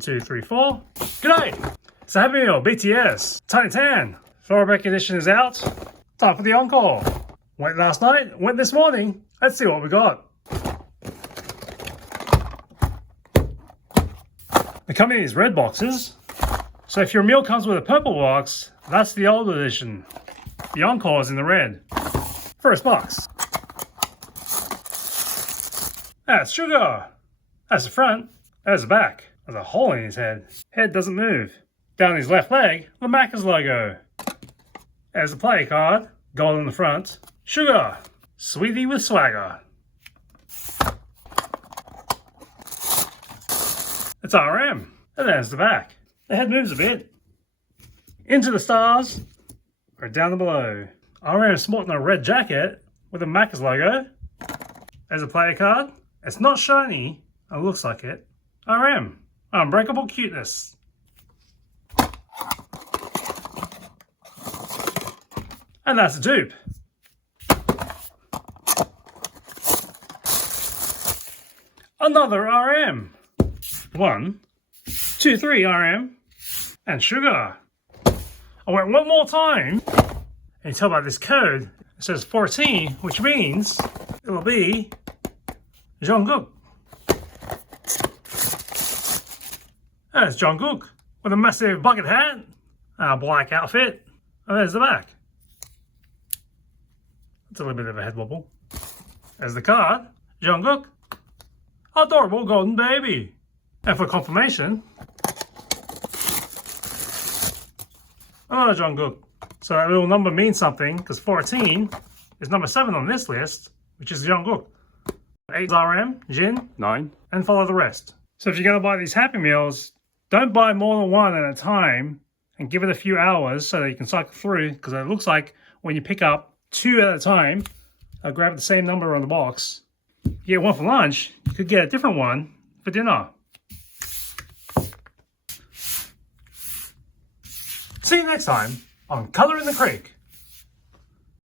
2, 3, 4. G'day! It's a Happy Meal, BTS TinyTan. Throwback edition is out. Time for the encore. Went last night, went this morning. Let's see what we got. They come in these red boxes. So if your meal comes with a purple box, that's the old edition. The encore is in the red. First box. That's Suga. That's the front. There's the back. There's a hole in his head. Head doesn't move. Down his left leg, the Maccas logo. There's the player card. Gold on the front. Suga. Sweetie with swagger. It's RM. And there's the back. The head moves a bit. Into the stars. Or down below. RM is sporting a red jacket with a Maccas logo. There's a player card. It's not shiny. It looks like it. RM. Unbreakable cuteness. And that's a dupe. Another RM. 1, 2, 3 RM. And Suga. I went one more time. And you tell by this code, it says 14, which means it will be Jung Kook. There's Jung Kook with a massive bucket hat and a black outfit. And there's the back. It's a little bit of a head wobble. There's the card. Jung Kook. Adorable golden baby. And for confirmation, another Jung Kook. So that little number means something because 14 is number 7 on this list, which is Jung Kook. 8 is RM, Jin, 9, and follow the rest. So if you're going to buy these Happy Meals, don't buy more than one at a time and give it a few hours so that you can cycle through, because it looks like when you pick up 2 at a time, grab the same number on the box. You get one for lunch, you could get a different one for dinner. See you next time on Color in the Creek.